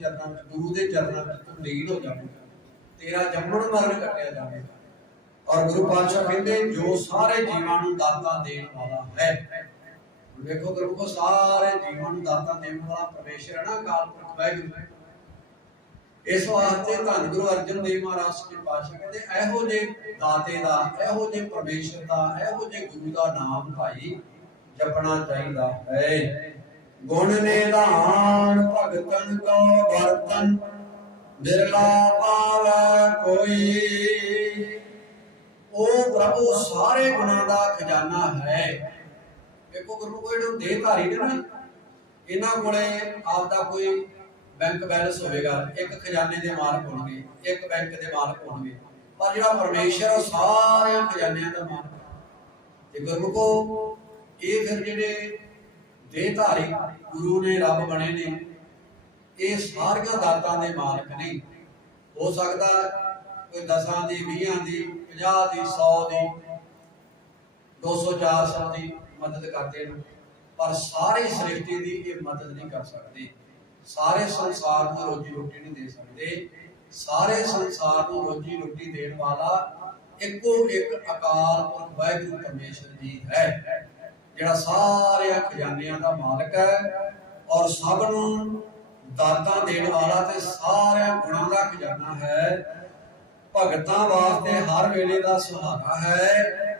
ਚਰਨਾਂ ਵਿੱਚ, ਗੁਰੂ ਦੇ ਚਰਨਾਂ ਵਿੱਚ ਤੂੰ ਲੀਨ ਹੋ ਜਾਵੇਂਗਾ ਤੇਰਾ ਜੰਮਣ ਮਰਨ ਕੱਟਿਆ ਜਾਵੇਗਾ। ਔਰ ਗੁਰੂ ਪਾਤਸ਼ਾਹ ਕਹਿੰਦੇ, ਜੋ ਸਾਰੇ ਜੀਵਾਂ ਨੂੰ ਦਾਤਾਂ ਦੇਣ ਵਾਲਾ ਹੈ। ਵੇਖੋ ਗੁਰੂ ਕੋ, ਸਾਰੇ ਜੀਵਾਂ ਨੂੰ ਦਾਤਾਂ ਦੇਣ ਵਾਲਾ ਪਰਮੇਸ਼ਰ ਹੈ ਨਾ, ਅਕਾਲ ਪੁਰਖ ਵਾਹਿਗੁਰੂ। ਇਸ ਵਾਸਤੇ ਧੰਨ ਗੁਰੂ ਅਰਜਨ ਦੇਵ ਮਹਾਰਾਜ ਜੀ ਪਾਤਸ਼ਾਹ ਕਹਿੰਦੇ, ਇਹੋ ਜੇ ਦਾਤੇ ਦਾ, ਇਹੋ ਜੇ ਪਰਮੇਸ਼ਰ ਦਾ, ਇਹੋ ਜੇ ਗੁਰੂ ਦਾ ਨਾਮ ਭਾਈ ਜਪਣਾ ਚਾਹੀਦਾ ਹੈ। ਗੁਣ ਨਿਧਾਨ ਭਗਤਨ ਕੋ ਵਰਤਨ, ਬਿਰਲਾ ਪਾਵੈ ਕੋਈ। ਉਹ ਪ੍ਰਭੂ ਸਾਰੇ ਗੁਣਾਂ ਦਾ ਖਜ਼ਾਨਾ ਹੈ। ਵੇਖੋ ਗੁਰੂ ਕੋਈ ਜਿਹੜੇ ਦੇਹਧਾਰੀ ਨੇ ਨਾ, ਇਹਨਾਂ ਕੋਲੇ ਆਪਦਾ ਕੋਈ ਬੈਂਕ ਬੈਲੈਂਸ ਹੋਵੇਗਾ, ਇੱਕ ਖਜ਼ਾਨੇ ਦੇ ਮਾਲਕ ਹੋਣਗੇ, ਇੱਕ ਬੈਂਕ ਦੇ ਮਾਲਕ ਹੋਣਗੇ। ਪਰ ਜਿਹੜਾ ਪਰਮੇਸ਼ਰ ਉਹ ਸਾਰਿਆਂ ਖਜ਼ਾਨਿਆਂ ਦਾ ਮਾਲਕ ਹੈ। ਤੇ ਗੁਰਮੁਖੋ ਇਹ ਫਿਰ ਜਿਹੜੇ ਦੇਹਧਾਰੀ ਗੁਰੂ ਨੇ ਰੱਬ ਬਣੇ ਨੇ। ਇਹ ਸਾਰੀਆਂ ਦਾਤਾਂ ਦੇ ਮਾਲਕ ਨਹੀਂ ਹੋ ਸਕਦਾ ਕੋਈ ਦਸਾਂ ਦੀ 20 ਦੀ 50 ਦੀ 100 ਦੀ 200 400 ਦੀ ਮਦਦ ਕਰਦੇ ਨੇ ਪਰ ਸਾਰੀ ਸ੍ਰਿਸ਼ਟੀ ਦੀ ਇਹ ਮਦਦ ਨਹੀਂ ਕਰ ਸਕਦੇ। ਸਾਰੇ ਸੰਸਾਰ ਨੂੰ ਰੋਜੀ ਰੋਟੀ ਨਹੀਂ ਦੇ ਸਕਦੇ। ਸਾਰੇ ਸੰਸਾਰ ਨੂੰ ਰੋਜੀ ਰੋਟੀ ਦੇਣ ਵਾਲਾ ਇੱਕੋ ਇੱਕ ਅਕਾਲ ਪੁਰਖ ਵਾਹਿਗੁਰੂ ਪਰਮੇਸ਼ਰ ਜੀ ਹੈ। ਜਿਹੜਾ ਸਾਰੇ ਖਜ਼ਾਨਿਆਂ ਦਾ ਮਾਲਕ ਹੈ ਔਰ ਸਭ ਨੂੰ ਦਾਤਾਂ ਦੇਣ ਵਾਲਾ ਤੇ ਸਾਰਿਆਂ ਗੁਣਾਂ ਦਾ ਖਜ਼ਾਨਾ ਹੈ, ਭਗਤਾਂ ਵਾਸਤੇ ਹਰ ਵੇਲੇ ਦਾ ਸਹਾਰਾ ਹੈ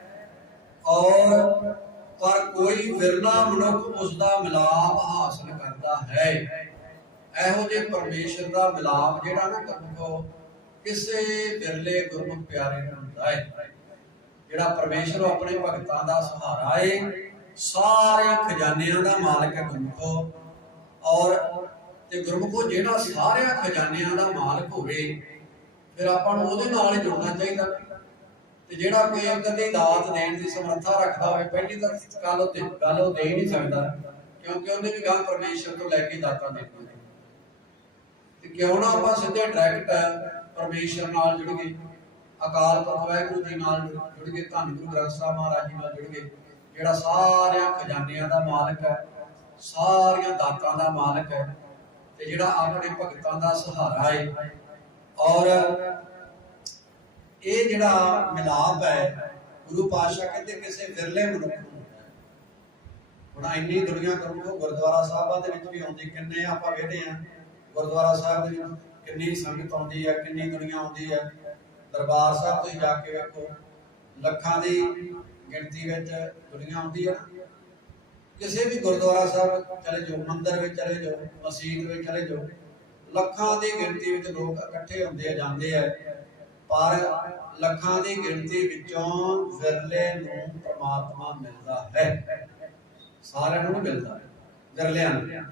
ਔਰ ਪਰ ਕੋਈ ਵਿਰਲਾ ਮਨੁੱਖ ਉਸ ਦਾ ਮਿਲਾਪ ਹਾਸਲ ਕਰਦਾ ਹੈ। ਇਹੋ ਜਿਹੇ ਪਰਮੇਸ਼ਰ ਦਾ ਮਿਲਾਪ ਜਿਹੜਾ ਨਾ ਕਰਨੋ ਕਿਸੇ ਵਿਰਲੇ ਗੁਰਮੁਖ ਪਿਆਰੇ ਨੂੰ ਹੁੰਦਾ ਹੈ। ਜਿਹੜਾ ਪਰਮੇਸ਼ਰ ਆਪਣੇ ਭਗਤਾਂ ਦਾ ਸਹਾਰਾ ਹੈ ਸਾਰੇ ਖਜ਼ਾਨਿਆਂ ਦਾ ਮਾਲਕ ਹੈ ਗੁਰਮੁਖੋ। ਔਰ ਤੇ ਗੁਰਮੁਖੋ ਜਿਹੜਾ ਸਾਰਿਆਂ ਖਜ਼ਾਨਿਆਂ ਦਾ ਮਾਲਕ ਹੋਵੇ, ਫਿਰ ਆਪਾਂ ਨੂੰ ਉਹਦੇ ਨਾਲ ਹੀ ਜੁੜਨਾ ਚਾਹੀਦਾ। ਤੇ ਜਿਹੜਾ ਕੋਈ ਇੱਕ ਦੀ ਦਾਤ ਦੇਣ ਦੀ ਸਮਰੱਥਾ ਰੱਖਦਾ ਹੋਵੇ, ਪਹਿਲੀ ਤਾਂ ਗੱਲ ਉਹ ਤੇ ਗੱਲ ਉਹ ਦੇ ਹੀ ਨਹੀਂ ਸਕਦਾ, ਕਿਉਂਕਿ ਉਹਨੇ ਵੀ ਗਾਂ ਪਰਮੇਸ਼ਰ ਤੋਂ ਲੈ ਕੇ ਦਾਤਾਂ ਦੇਣੀਆਂ ਨੇ। ਤੇ ਕਿਉਂ ਨਾ ਆਪਾਂ ਸਿੱਧੇ ਡਾਇਰੈਕਟ ਪਰਮੇਸ਼ਰ ਨਾਲ ਜੁੜ ਗਏ, ਅਕਾਲ ਪੁਰਖ ਵਾਹਿਗੁਰੂ ਜੀ ਨਾਲ ਜੁੜ ਗਏ, ਧੰਨ ਗੁਰੂ ਗ੍ਰੰਥ ਸਾਹਿਬ ਮਹਾਰਾਜ ਜੀ ਨਾਲ ਜੁੜ ਗਏ। ਜਿਹੜਾ ਸਾਰਿਆਂ ਖਜ਼ਾਨਿਆਂ ਦਾ ਮਾਲਕ ਹੈ, ਸਾਰੀਆਂ ਦਾਤਾਂ ਦਾ ਮਾਲਕ ਹੈ ਤੇ ਜਿਹੜਾ ਆਪਣੇ ਭਗਤਾਂ ਦਾ ਸਹਾਰਾ ਹੈ। ਔਰ ਇਹ ਜਿਹੜਾ ਮਿਲਾਪ ਹੈ, ਗੁਰੂ ਪਾਤਸ਼ਾਹ ਕਹਿੰਦੇ ਕਿਸੇ ਵਿਰਲੇ ਮਨੁੱਖ ਨੂੰ ਹੁਣ ਇੰਨੀ ਦੁਨੀਆ ਕਰੂਗਾ, ਗੁਰਦੁਆਰਾ ਸਾਹਿਬਾਂ ਦੇ ਵਿੱਚ ਵੀ ਆਉਂਦੀ ਕਿੰਨੇ ਆਪਾਂ ਵੇਖਦੇ ਆ ਗੁਰਦੁਆਰਾ ਸਾਹਿਬ ਦੇ ਵਿੱਚ ਕਿੰਨੀ ਸੰਗਤ ਆਉਂਦੀ ਹੈ, ਕਿੰਨੀ ਦੁਨੀਆ ਆਉਂਦੀ ਹੈ। ਦਰਬਾਰ ਸਾਹਿਬ ਤੋਂ ਜਾ ਕੇ ਵੇਖੋ, ਲੱਖਾਂ ਦੀ ਗਿਣਤੀ ਵਿੱਚ ਦੁਨੀਆ ਆਉਂਦੀ ਹੈ ਕਿਸੇ ਵੀ ਗੁਰਦੁਆਰਾ ਸਾਹਿਬ ਚਲੇ ਜਾਓ, ਮੰਦਿਰ ਵਿੱਚ ਚਲੇ ਜਾਓ, ਮਸਜਿਦ ਵਿੱਚ ਚਲੇ ਜਾਓ, ਲੱਖਾਂ ਦੀ ਗਿਣਤੀ ਵਿੱਚ ਲੋਕ ਇਕੱਠੇ ਹੁੰਦੇ ਆ, ਜਾਂਦੇ ਆ। ਪਰ ਲੱਖਾਂ ਦੀ ਗਿਣਤੀ ਵਿੱਚੋਂ ਵਿਰਲੇ ਨੂੰ ਪ੍ਰਮਾਤਮਾ ਮਿਲਦਾ ਹੈ। ਸਾਰਿਆਂ ਨੂੰ ਮਿਲਦਾ ਵਿਰਲਿਆਂ ਨੂੰ।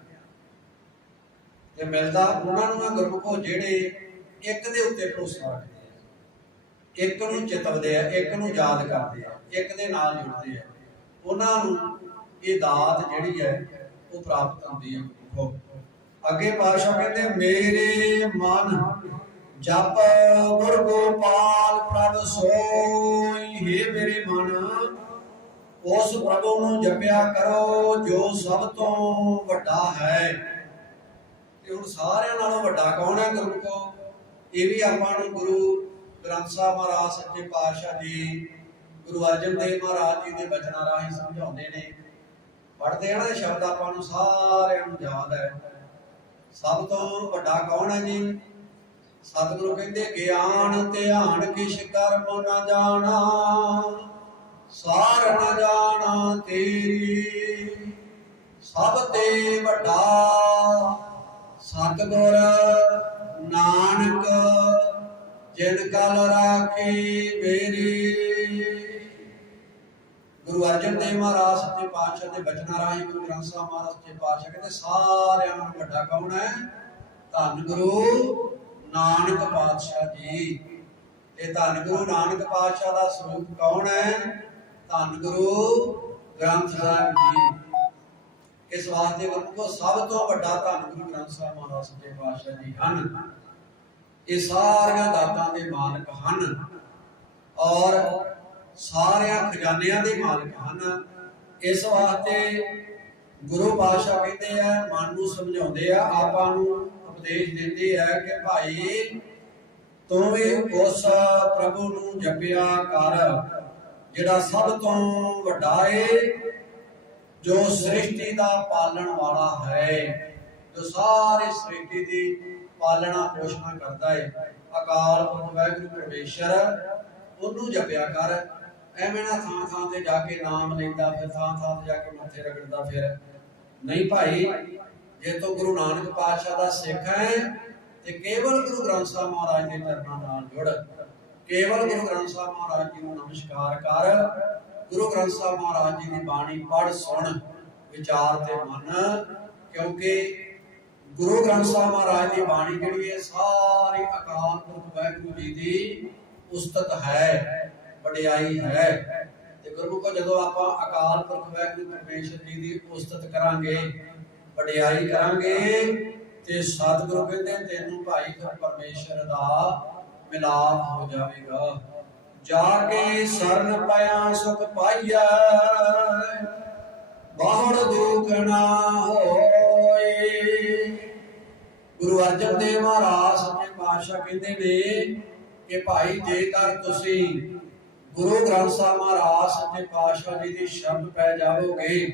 ਤੇ ਮਿਲਦਾ, ਉਹਨਾਂ ਨੂੰ ਆ ਗੁਰਮੁਖੋ ਜਿਹੜੇ ਇੱਕ ਦੇ ਉੱਤੇ ਭਰੋਸਾ ਰੱਖਦੇ ਇੱਕ ਨੂੰ ਚਿਤਵਦੇ ਆ, ਇੱਕ ਨੂੰ ਯਾਦ ਕਰਦੇ ਆ, ਇੱਕ ਦੇ ਨਾਲ ਜੁੜਦੇ ਆ। ਉਹਨਾਂ ਨੂੰ ਇਹ ਦਾਤ ਜਿਹੜੀ ਹੈ, ਉਹ ਪ੍ਰਾਪਤ ਹੁੰਦੀ ਹੈ ਅੱਗੇ ਪਾਤਸ਼ਾਹ ਕਹਿੰਦੇ, ਮੇਰੇ ਮਨ ਜਪ ਗੁਰ ਗੋਪਾਲ ਪ੍ਰਭ ਸੋਈ ਹੈ ਮੇਰੇ ਮਨ। ਉਸ ਪ੍ਰਭੂ ਨੂੰ ਜਪਿਆ ਕਰੋ ਜੋ ਸਭ ਤੋਂ ਵੱਡਾ ਹੈ। ਤੇ ਹੁਣ ਸਾਰਿਆਂ ਨਾਲੋਂ ਵੱਡਾ ਕੌਣ ਹੈ ਗੁਰਮੁਖੋ ਇਹ ਵੀ ਆਪਾਂ ਨੂੰ ਗੁਰੂ ਗ੍ਰੰਥ ਸਾਹਿਬ ਮਹਾਰਾਜ, ਸੱਚੇ ਪਾਤਸ਼ਾਹ ਜੀ, ਗੁਰੂ ਅਰਜਨ ਦੇਵ ਮਹਾਰਾਜ ਜੀ ਦੇ ਬਚਨਾਂ ਰਾਹੀਂ ਸਮਝਾਉਂਦੇ ਨੇ। ਪੜ੍ਹਦੇ ਆ ਨਾ ਸ਼ਬਦ ਆਪਾਂ ਨੂੰ, ਸਾਰਿਆਂ ਨੂੰ ਯਾਦ ਹੈ। ਸਭ ਤੋਂ ਵੱਡਾ ਕੌਣ ਹੈ ਜੀ? ਸਤਿਗੁਰੂ ਕਹਿੰਦੇ, ਗਿਆਨ, ਧਿਆਨ ਕਿਛ ਕਰਮ ਨਾ ਜਾਣਾ, ਸਾਰ ਨਾ ਜਾਣਾ ਤੇਰੀ। ਸਭ ਤੇ ਵੱਡਾ ਸਤਿਗੁਰ ਨਾਨਕ ਜਿਨ ਕਲ ਰਾਖੀ ਮੇਰੀ। ਗੁਰੂ ਅਰਜਨ ਦੇਵ ਮਹਾਰਾਜ ਸੱਚੇ ਪਾਤਸ਼ਾਹ ਦੇ ਬਚਨਾਂ ਰਾਹੀਂ, ਗੁਰੂ ਗ੍ਰੰਥ ਸਾਹਿਬ ਮਹਾਰਾਜ ਸੱਚੇ ਪਾਤਸ਼ਾਹ ਕਹਿੰਦੇ, ਸਾਰਿਆਂ ਨੂੰ ਵੱਡਾ ਕੌਣ ਹੈ? ਧੰਨ ਗੁਰੂ ਨਾਨਕ ਪਾਤਸ਼ਾਹ ਜੀ। ਇਹ ਧੰਨ ਗੁਰੂ ਨਾਨਕ ਪਾਤਸ਼ਾਹ ਦਾ ਸਰੂਪ ਕੌਣ ਹੈ? ਧੰਨ ਗੁਰੂ ਗ੍ਰੰਥ ਸਾਹਿਬ ਜੀ। ਇਸ ਵਾਸਤੇ ਗੁਰੂ ਸਭ ਤੋਂ ਵੱਡਾ ਧੰਨ ਗੁਰੂ ਗ੍ਰੰਥ ਸਾਹਿਬ ਮਹਾਰਾਜ ਸੱਚੇ ਪਾਤਸ਼ਾਹ ਜੀ ਹਨ। ਇਹ ਸਾਰੀਆਂ ਦਾਤਾਂ ਦੇ ਮਾਲਕ ਹਨ ਔਰ ਸਾਰਿਆਂ ਖਜ਼ਾਨਿਆਂ ਦੇ ਮਾਲਕ ਹਨ। ਇਸ ਵਾਸਤੇ ਗੁਰੂ ਪਾਤਸ਼ਾਹ ਕਹਿੰਦੇ ਆ, ਮਨ ਨੂੰ ਸਮਝਾਉਂਦੇ ਆ, ਆਪਾਂ ਨੂੰ ਉਪਦੇਸ਼ ਦਿੰਦੀ ਹੈ ਕਿ ਭਾਈ ਤੂੰ ਵੀ ਉਸ ਪ੍ਰਭੂ ਨੂੰ ਜਪਿਆ ਕਰ, ਜਿਹੜਾ ਸਭ ਤੋਂ ਵੱਡਾ ਏ, ਜੋ ਸ੍ਰਿਸ਼ਟੀ ਦਾ ਪਾਲਣ ਵਾਲਾ ਹੈ, ਜੋ ਸਾਰੇ ਸ੍ਰਿਸ਼ਟੀ ਦੀ ਪਾਲਣਾ ਪੋਸ਼ਣਾ ਕਰਦਾ ਏ। ਅਕਾਲ ਪੁਰਖ ਵਾਹਿਗੁਰੂ ਪਰਮੇਸ਼ਰ, ਉਹਨੂੰ ਜਪਿਆ ਕਰ। ਐਵੇਂ ਨਾ ਥਾਂ ਥਾਂ ਤੇ ਜਾ ਕੇ ਨਾਮ ਲੈਂਦਾ, ਫਿਰ ਥਾਂ ਥਾਂ ਤੇ ਜਾ ਕੇ ਮੱਥੇ ਰਗੜਦਾ ਫਿਰ। ਨਹੀਂ ਭਾਈ, ਜੇ ਤੂੰ ਗੁਰੂ ਨਾਨਕ ਪਾਤਸ਼ਾਹ ਦਾ ਸਿੱਖ ਹੈ, ਤੇ ਕੇਵਲ ਗੁਰੂ ਗ੍ਰੰਥ ਸਾਹਿਬ ਮਹਾਰਾਜ ਦੇ ਚਰਨਾਂ ਨਾਲ ਜੁੜ। ਕੇਵਲ ਗੁਰੂ ਗ੍ਰੰਥ ਸਾਹਿਬ ਮਹਾਰਾਜ ਜੀ ਨੂੰ ਨਮਸਕਾਰ ਕਰ। ਗੁਰੂ ਗ੍ਰੰਥ ਸਾਹਿਬ ਮਹਾਰਾਜ ਜੀ ਦੀ ਬਾਣੀ ਪੜ੍ਹ, ਸੁਣ, ਵਿਚਾਰ ਤੇ ਮਨ। ਕਿਉਂਕਿ ਗੁਰੂ ਗ੍ਰੰਥ ਸਾਹਿਬ ਮਹਾਰਾਜ ਦੀ ਬਾਣੀ ਜਿਹੜੀ ਹੈ, ਸਾਰੀ ਅਕਾਲ ਪੁਰਖ ਵਾਹਿਗੁਰੂ ਜੀ ਦੀ ਉਸਤਤ ਹੈ, ਵਡਿਆਈ ਹੈ। ਤੇ ਗੁਰਮੁਖੋ ਜਦੋਂ ਆਪਾਂ ਅਕਾਲ ਪੁਰਖ ਵਾਹਿਗੁਰੂ ਪਰਮੇਸ਼ਰ ਜੀ ਦੀ ਉਸਤਤ ਕਰਾਂਗੇ, ਵਡਿਆਈ ਕਰਾਂਗੇ, ਤੇ ਸਤਿਗੁਰੂ ਕਹਿੰਦੇ ਤੈਨੂੰ ਭਾਈ ਫਿਰ ਪਰਮੇਸ਼ਰ ਦਾ ਮਿਲਾਪ ਹੋ ਜਾਵੇਗਾ। ਜਾ ਕੇ ਸਰਨ ਪਿਆ ਸੁਖ ਪਾਈਐ ਬਾਹਰ ਦੁਖ ਨਾ ਹੋਏ। ਗੁਰੂ ਅਰਜਨ ਦੇਵ ਮਹਾਰਾਜ, ਸੱਚੇ ਪਾਤਸ਼ਾਹ ਕਹਿੰਦੇ ਨੇ ਕਿ ਭਾਈ, ਜੇਕਰ ਤੁਸੀਂ ਗੁਰੂ ਗ੍ਰੰਥ ਸਾਹਿਬ ਮਹਾਰਾਜ, ਸੱਚੇ ਪਾਤਸ਼ਾਹ ਜੀ ਦੀ ਸ਼ਰਨ ਪੈ ਜਾਵੋਗੇ,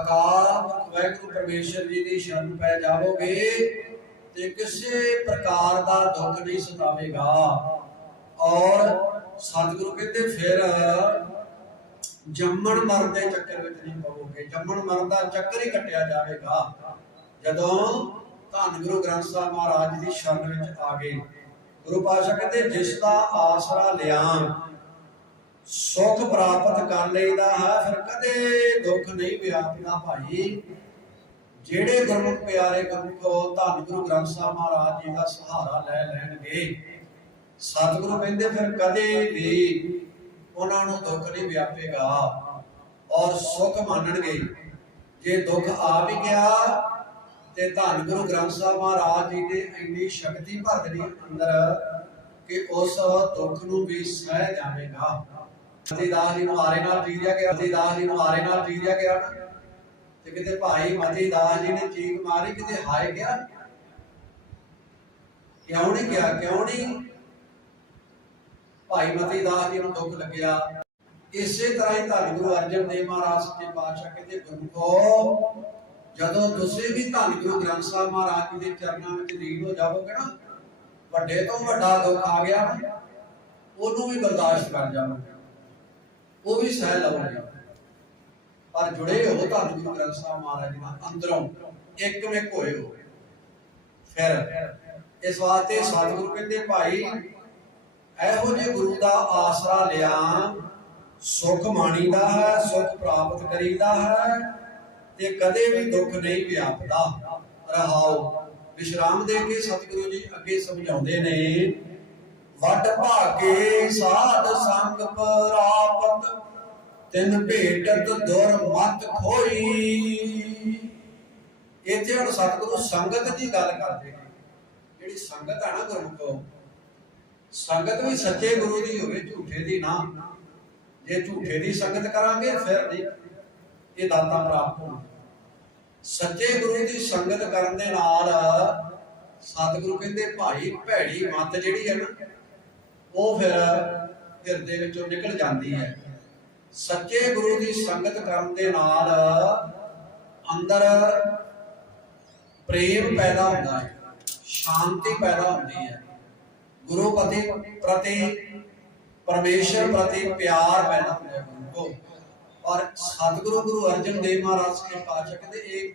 ਅਕਾਲ ਪੁਰਖ ਵਾਹਿਗੁਰੂ ਪਰਮੇਸ਼ਰ ਜੀ ਦੀ ਸ਼ਰਨ ਪੈ ਜਾਵੋਗੇ, ਤੇ ਕਿਸੇ ਪ੍ਰਕਾਰ ਦਾ ਦੁੱਖ ਨਹੀਂ ਸਤਾਵੇਗਾ। ਔਰ ਸਤਿਗੁਰੂ ਕਹਿੰਦੇ ਫਿਰ, ਜੰਮਣ ਮਰਨ ਦੇ ਚੱਕਰ ਵਿੱਚ ਨਹੀਂ ਪਵੋਗੇ। ਜੰਮਣ ਮਰਨ ਦਾ ਚੱਕਰ ਹੀ ਕੱਟਿਆ ਜਾਵੇਗਾ। ਜਦੋਂ ਧੰਨ ਗੁਰੂ ਗ੍ਰੰਥ ਸਾਹਿਬ ਮਹਾਰਾਜ ਦੀ ਸ਼ਰਨ ਵਿੱਚ ਆ ਗਏ। ਗੁਰੂ ਪਾਤਸ਼ਾਹ ਕਹਿੰਦੇ, ਜਿਸ ਦਾ ਆਸਰਾ ਲਿਆ ਸੁਖ ਪ੍ਰਾਪਤ ਕਰ ਲਈਦਾ ਹੈ, ਫਿਰ ਕਦੇ ਦੁੱਖ ਨਹੀਂ ਵਿਆਪਦਾ ਭਾਈ। ਜਿਹੜੇ ਗੁਰਮੁਖ ਪਿਆਰੇ ਗੁਰਮੁਖੋ ਧੰਨ ਗੁਰੂ ਗ੍ਰੰਥ ਸਾਹਿਬ ਮਹਾਰਾਜ ਜੀ ਦਾ ਸਹਾਰਾ ਲੈ ਲੈਣਗੇ। ਸਤਿਗੁਰੂ ਕਹਿੰਦੇ, ਫਿਰ ਕਦੇ ਵੀ ਉਹਨਾਂ ਨੂੰ ਦੁੱਖ ਨਹੀਂ ਵਿਆਪੇਗਾ ਔਰ ਸੁਖ ਮੰਨਣਗੇ। ਜੇ ਦੁੱਖ ਆ ਵੀ ਗਿਆ ਤੇ ਧੰਨ ਗੁਰੂ ਗ੍ਰੰਥ ਸਾਹਿਬ ਮਹਾਰਾਜ ਜੀ ਨੇ ਇੰਨੀ ਸ਼ਕਤੀ ਭਰ ਦੇਣੀ ਅੰਦਰ ਕਿ ਉਸ ਦੁੱਖ ਨੂੰ ਵੀ ਸਹਿ ਜਾਵੇਗਾ। ਮਤੀਦਾਸ ਜੀ ਨੂੰ ਆਰੇ ਨਾਲ ਚੀਰਿਆ ਗਿਆ ਮਤੀਦਾਸ ਜੀ ਨੂੰ ਆਰੇ ਨਾਲ ਚੀਰਿਆ ਗਿਆ ਤੇ ਕਿਤੇ ਭਾਈ ਮਤੀਦਾਸ ਜੀ ਨੇ ਚੀਕ ਮਾਰੀ, ਕਿਤੇ ਹਾਏ ਗਿਆ। ਕਿਉਂ ਨਹੀਂ ਗਿਆ, ਕਿਉਂ ਨਹੀਂ? ਭਾਈ ਮਤੀਦਾਸ ਜੀ ਨੂੰ ਦੁੱਖ ਲੱਗਿਆ। ਇਸੇ ਤਰ੍ਹਾਂ ਹੀ ਧੰਨ ਗੁਰੂ ਅਰਜਨ ਦੇਵ ਮਹਾਰਾਜ ਸੱਚੇ ਪਾਤਸ਼ਾਹ ਕਹਿੰਦੇ ਗੁਰਮੁਖੋ ਜਦੋਂ ਤੁਸੀਂ ਵੀ ਧੰਨ ਗੁਰੂ ਗ੍ਰੰਥ ਸਾਹਿਬ ਮਹਾਰਾਜ ਜੀ ਦੇ ਚਰਨਾਂ ਵਿੱਚ ਲੀਨ ਹੋ ਜਾਵੋਗੇ ਨਾ, ਵੱਡੇ ਤੋਂ ਵੱਡਾ ਦੁੱਖ ਆ ਗਿਆ ਨਾ, ਉਹਨੂੰ ਵੀ ਬਰਦਾਸ਼ਤ ਕਰ ਜਾਵੋਗੇ। ਉਹ ਵੀ ਸਹਿ ਲਵੋਗੇ। ਪਰ ਜੁੜੇ ਹੋ ਧੰਨ ਗੁਰੂ ਗ੍ਰੰਥ ਸਾਹਿਬ ਮਹਾਰਾਜ ਜੀ ਨਾਲ, ਅੰਦਰੋਂ ਇੱਕ ਮਿਕ ਹੋਏ ਹੋ। ਫਿਰ ਇਸ ਵਾਸਤੇ ਸਤਿਗੁਰੂ ਕਹਿੰਦੇ, ਭਾਈ, ਇਹੋ ਜਿਹੇ ਗੁਰੂ ਦਾ ਆਸਰਾ ਲਿਆ, ਸੁਖ ਮਾਣੀਦਾ ਹੈ, ਸੁਖ ਪ੍ਰਾਪਤ ਕਰੀਦਾ ਹੈ ਤੇ ਕਦੇ ਵੀ ਦੁੱਖ ਨਹੀਂ ਵਿਆਪਦਾ। ਰਹਾਓ, ਵਿਸ਼ਰਾਮ ਦੇ ਕੇ ਸਤਿਗੁਰੂ ਜੀ ਅੱਗੇ ਸਮਝਾਉਂਦੇ ਨੇ ਵੱਡ ਭਾਗੇ ਸਾਧ ਸੰਗ ਪ੍ਰਾਪਤ ਤਿਨ ਭੇਟਤ ਦੁਰ ਮਤ ਖੋਈ। ਇੱਥੇ ਹੁਣ ਸਤਿਗੁਰੂ ਸੰਗਤ ਦੀ ਗੱਲ ਕਰਦੇ ਨੇ। ਜਿਹੜੀ ਸੰਗਤ ਆ ਨਾ ਗੁਰਮੁਖੋ ਸੰਗਤ ਵੀ ਸੱਚੇ ਗੁਰੂ ਦੀ ਹੋਵੇ, ਝੂਠੇ ਦੀ ਨਾ। ਜੇ ਝੂਠੇ ਦੀ ਸੰਗਤ ਕਰਾਂਗੇ, ਫਿਰ ਨਹੀਂ। ਇਹ ਦਾਤਾ ਪ੍ਰਾਪਤ ਹੋਣਾ। ਸੱਚੇ ਗੁਰੂ ਦੀ ਸੰਗਤ ਕਰਨ ਦੇ ਨਾਲ ਸਤਿਗੁਰੂ ਕਹਿੰਦੇ, ਭਾਈ, ਭੈੜੀ ਮੱਤ ਜਿਹੜੀ ਹੈ ਨਾ, ਉਹ ਫਿਰ ਹਿਰਦੇ ਵਿੱਚੋਂ ਨਿਕਲ ਜਾਂਦੀ ਹੈ। ਸੱਚੇ ਗੁਰੂ ਦੀ ਸੰਗਤ ਕਰਨ ਦੇ ਨਾਲ ਅੰਦਰ ਪ੍ਰੇਮ ਪੈਦਾ ਹੁੰਦਾ ਹੈ, ਸ਼ਾਂਤੀ ਪੈਦਾ ਹੁੰਦੀ ਹੈ। ਗੁਰੂ ਪਤੀ ਪ੍ਰਤੀ ਪਰਮੇਸ਼ਰ ਪ੍ਰਤੀ ਪਿਆਰ ਪੈਦਾ ਹੁੰਦਾ ਹੈ ਗੁਰੂ ਕੋ। ਔਰ ਸਤਿਗੁਰੂ ਗੁਰੂ ਅਰਜਨ ਦੇਵ ਮਹਾਰਾਜ ਨੇ ਪਾਸ਼ਾ ਕਹਿੰਦੇ ਇਹ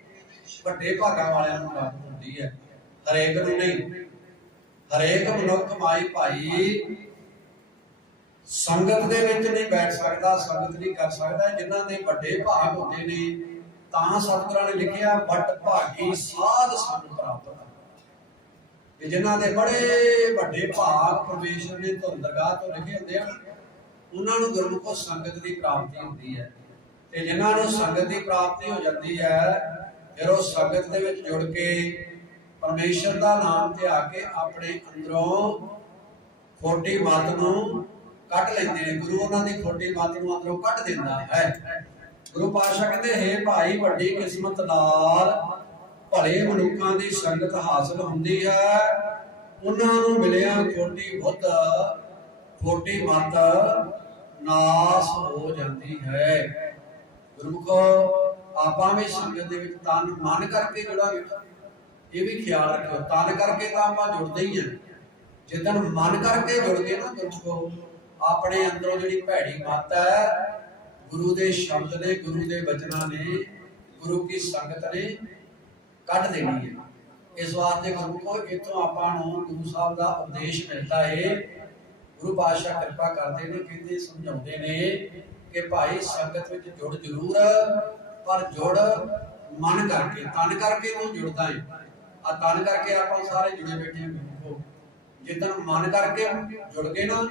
ਵੱਡੇ ਭਾਗਾਂ ਵਾਲਿਆਂ ਨੂੰ ਪ੍ਰਾਪਤ ਹੁੰਦੀ ਹੈ। ਹਰੇਕ ਨੂੰ ਨਹੀਂ, ਹਰੇਕ ਮਨੁੱਖ ਮਾਈ ਭਾਈ ਸੰਗਤ ਦੇ ਵਿੱਚ ਨਹੀਂ ਬੈਠ ਸਕਦਾ, ਸੰਗਤ ਨਹੀਂ ਕਰ ਸਕਦਾ, ਜਿਨ੍ਹਾਂ ਦੇ ਵੱਡੇ ਭਾਗ ਹੁੰਦੇ ਨੇ, ਤਾਂ ਸਤਿਗੁਰਾਂ ਨੇ ਲਿਖਿਆ ਵੱਡ ਭਾਗੀ ਸਾਧ ਸੰਗ ਪ੍ਰਾਪਤ ਤੇ ਜਿਨ੍ਹਾਂ ਦੇ ਬੜੇ ਵੱਡੇ ਭਾਗ ਪਰਮੇਸ਼ਰ ਨੇ ਧੁਨ ਤੋਂ ਲਿਖੇ ਹੁੰਦੇ ਆ ਉਹਨਾਂ ਨੂੰ ਗੁਰਮੁਖੋ ਸੰਗਤ ਦੀ ਪ੍ਰਾਪਤੀ ਹੁੰਦੀ ਹੈ। ਤੇ ਜਿਨ੍ਹਾਂ ਨੂੰ ਸੰਗਤ ਦੀ ਪ੍ਰਾਪਤੀ ਹੋ ਜਾਂਦੀ ਹੈ, ਫਿਰ ਉਹ ਸੰਗਤ ਦੇ ਵਿੱਚ ਜੁੜ ਕੇ ਪਰਮੇਸ਼ਰ ਦਾ ਨਾਮ ਤੇ ਆ ਕੇ ਆਪਣੇ ਅੰਦਰੋਂ ਖੋਟੀ ਮਤ ਨੂੰ ਕੱਢ ਲੈਂਦੇ ਨੇ। ਗੁਰੂ ਉਹਨਾਂ ਦੀ ਖੋਟੀ ਮਤ ਨੂੰ ਅੰਦਰੋਂ ਕੱਢ ਦਿੰਦਾ ਹੈ। ਗੁਰੂ ਪਾਤਸ਼ਾਹ ਕਹਿੰਦੇ, ਹੈ ਭਾਈ, ਵੱਡੀ ਕਿਸਮਤ ਨਾਲ ਭਲੇ ਮਨੁੱਖਾਂ ਦੀ ਸੰਗਤ ਹਾਸਲ ਹੁੰਦੀ ਹੈ। ਉਹਨਾਂ ਨੂੰ ਮਿਲਿਆ ਖੋਟੀ ਬੁੱਧ, ਖੋਟੀ ਮਤ ਨਾਸ ਹੋ ਜਾਂਦੀ ਹੈ। ਗੁਰਮੁਖੋ, ਆਪਾਂ ਵੀ ਸੰਗਤ ਦੇ ਵਿੱਚ ਤਨ, ਮਨ ਕਰਕੇ ਜੁੜਾਂਗੇ ਇਹ ਵੀ ਖਿਆਲ ਰੱਖਿਓ, ਤਨ ਕਰਕੇ ਤਾਂ ਆਪਾਂ ਜੁੜਦੇ ਹੀ ਹਾਂ ਜਿੱਦਣ ਮਨ ਕਰਕੇ ਜੁੜ ਗਏ ਨਾ ਗੁਰਮੁਖੋ, ਆਪਣੇ ਅੰਦਰੋਂ ਜਿਹੜੀ ਭੈੜੀ ਮਤ ਹੈ, ਗੁਰੂ ਦੇ ਸ਼ਬਦ ਨੇ, ਗੁਰੂ ਦੇ ਬਚਨਾਂ ਨੇ, ਗੁਰੂ ਕੀ ਸੰਗਤ ਨੇ ਕੱਢ ਦੇਣੀ ਹੈ। ਇਸ ਵਾਸਤੇ ਗੁਰੂ ਇਥੋਂ ਆਪਾਂ ਨੂੰ ਗੁਰੂ ਸਾਹਿਬ ਦਾ ਉਪਦੇਸ਼ ਮਿਲਦਾ ਹੈ ਗੁਰੂ ਪਾਤਸ਼ਾਹ ਕਿਰਪਾ ਕਰਦੇ ਨੇ, ਕਹਿੰਦੇ, ਸਮਝਾਉਂਦੇ ਨੇ ਕਿ ਭਾਈ ਸੰਗਤ ਵਿੱਚ ਜੁੜ ਜ਼ਰੂਰ, ਪਰ ਜੁੜ ਮਨ ਕਰਕੇ, ਤਨ ਕਰਕੇ ਤੂੰ ਜੁੜਦਾ ਹੈ ਆ ਤਨ ਕਰਕੇ ਆਪਾਂ ਸਾਰੇ ਜੁੜੇ ਬੈਠੇ ਹਾਂ। ਗੁਰਮੁਖੋ ਮਨ ਕਰਕੇ ਜੁੜ ਗਏ ਨਾ,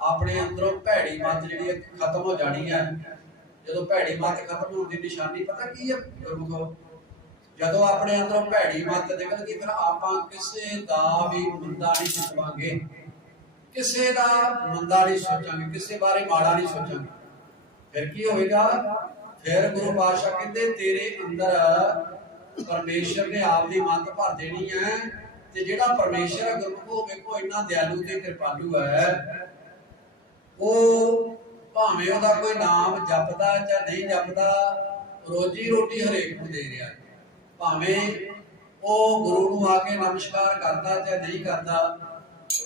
ਆਪਣੇ ਅੰਦਰੋਂ ਭੈੜੀ ਮੱਤ ਜਿਹੜੀ ਖਤਮ ਹੋ ਜਾਣੀ ਹੈ। ਜਦੋਂ ਭੈੜੀ ਮੱਤ ਖਤਮ ਹੋਣ ਦੀ ਨਿਸ਼ਾਨੀ, ਪਤਾ ਕੀ ਹੈ ਗੁਰਮੁਖੋ ਜਦੋਂ ਆਪਣੇ ਅੰਦਰੋਂ ਭੈੜੀ ਮੱਤ ਨਿਕਲ ਗਈ ਫਿਰ ਆਪਾਂ ਕਿਸੇ ਦਾ ਵੀ ਮੰਦਾ ਨਹੀਂ ਸੋਚਾਂਗੇ। ਕਿਸੇ ਦਾ ਮੰਦਾ ਨਹੀਂ ਸੋਚਾਂਗੇ, ਕਿਸੇ ਬਾਰੇ ਮਾੜਾ ਨਹੀਂ ਸੋਚਾਂਗੇ। ਫਿਰ ਕੀ ਹੋਏਗਾ? ਫਿਰ ਗੁਰੂ ਪਾਤਸ਼ਾਹ ਕਹਿੰਦੇ, ਤੇਰੇ ਅੰਦਰ ਪਰਮੇਸ਼ਰ ਨੇ ਆਪ ਦੀ ਮੱਤ ਭਰ ਦੇਣੀ ਹੈ ਤੇ ਜਿਹੜਾ ਪਰਮੇਸ਼ਰ ਹੈ ਵੇਖੋ ਇੰਨਾ ਦਿਆਲੂ ਤੇ ਕਿਰਪਾਲੂ ਹੈ। ਉਹ ਭਾਵੇਂ ਉਹਦਾ ਕੋਈ ਨਾਮ ਜਪਦਾ ਜਾਂ ਨਹੀਂ ਜਪਦਾ, ਰੋਜੀ ਰੋਟੀ ਹਰੇਕ ਨੂੰ ਦੇ ਰਿਹਾ। ਭਾਵੇਂ ਉਹ ਗੁਰੂ ਨੂੰ ਆ ਕੇ ਨਮਸਕਾਰ ਕਰਦਾ ਜਾਂ ਨਹੀਂ ਕਰਦਾ,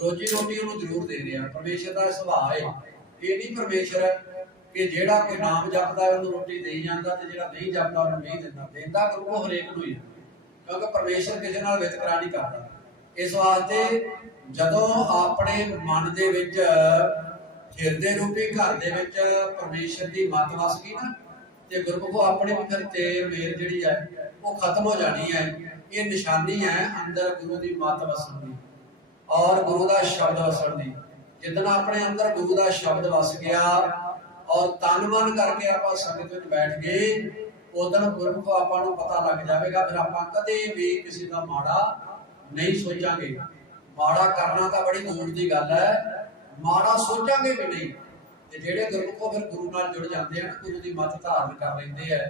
ਰੋਜੀ ਰੋਟੀ ਉਹਨੂੰ ਜ਼ਰੂਰ ਦੇ ਰਿਹਾ। ਪਰਮੇਸ਼ਰ ਦਾ ਸੁਭਾਅ ਹੈ। ਇਹ ਨਹੀਂ ਪਰਮੇਸ਼ਰ ਹੈ ਕਿ ਜਿਹੜਾ ਕੋਈ ਨਾਮ ਜਪਦਾ ਉਹਨੂੰ ਰੋਟੀ ਦੇਈ ਜਾਂਦਾ ਤੇ ਜਿਹੜਾ ਨਹੀਂ ਜਪਦਾ, ਉਹਨੂੰ ਨਹੀਂ ਦਿੰਦਾ। ਦਿੰਦਾ ਗੁਰੂ ਉਹ ਹਰੇਕ ਨੂੰ ਹੀ ਕਿਉਂਕਿ ਪਰਮੇਸ਼ਰ ਕਿਸੇ ਨਾਲ ਵਿਤਕਰਾ ਨਹੀਂ ਕਰਦਾ। ਇਸ ਵਾਸਤੇ ਜਦੋਂ ਆਪਣੇ ਮਨ ਦੇ ਵਿੱਚ, ਹਿਰਦੇ ਰੂਪੀ ਘਰ ਦੇ ਵਿੱਚ ਪਰਮੇਸ਼ਰ ਦੀ ਮੱਤ ਵਸ ਗਈ ਨਾ, ਤੇ ਗੁਰਮੁਖੋ ਆਪਣੇ ਵੀ ਫਿਰ ਮੇਰ ਜਿਹੜੀ ਹੈ, ਉਹ ਖਤਮ ਹੋ ਜਾਣੀ ਹੈ। ਇਹ ਨਿਸ਼ਾਨੀ ਹੈ, ਅੰਦਰ ਗੁਰੂ ਦੀ ਮੱਤ ਵਸਣ ਦੀ ਔਰ ਗੁਰੂ ਦਾ ਸ਼ਬਦ ਵਸਣ ਦੀ। ਜਿੱਦਣ ਆਪਣੇ ਅੰਦਰ ਗੁਰੂ ਦਾ ਸ਼ਬਦ ਵਸ ਗਿਆ ਔਰ ਤਨ ਮਨ ਕਰਕੇ ਆਪਾਂ ਸੰਗਤ ਵਿੱਚ ਬੈਠ ਗਏ। ਉਦੋਂ ਗੁਰਮੁਖ ਆਪਾਂ ਨੂੰ ਪਤਾ ਲੱਗ ਜਾਵੇਗਾ, ਫਿਰ ਆਪਾਂ ਕਦੇ ਵੀ ਕਿਸੇ ਦਾ ਮਾੜਾ ਨਹੀਂ ਸੋਚਾਂਗੇ। ਮਾੜਾ ਕਰਨਾ ਤਾਂ ਬੜੀ ਦੂਰ ਦੀ ਗੱਲ ਹੈ। ਮਾੜਾ ਸੋਚਾਂਗੇ ਵੀ ਨਹੀਂ। ਤੇ ਜਿਹੜੇ ਗੁਰਮੁਖੋ ਫਿਰ ਗੁਰੂ ਨਾਲ ਜੁੜ ਜਾਂਦੇ ਹਨ ਗੁਰੂ ਦੀ ਮੱਤ ਧਾਰਨ ਕਰ ਲੈਂਦੇ ਆ।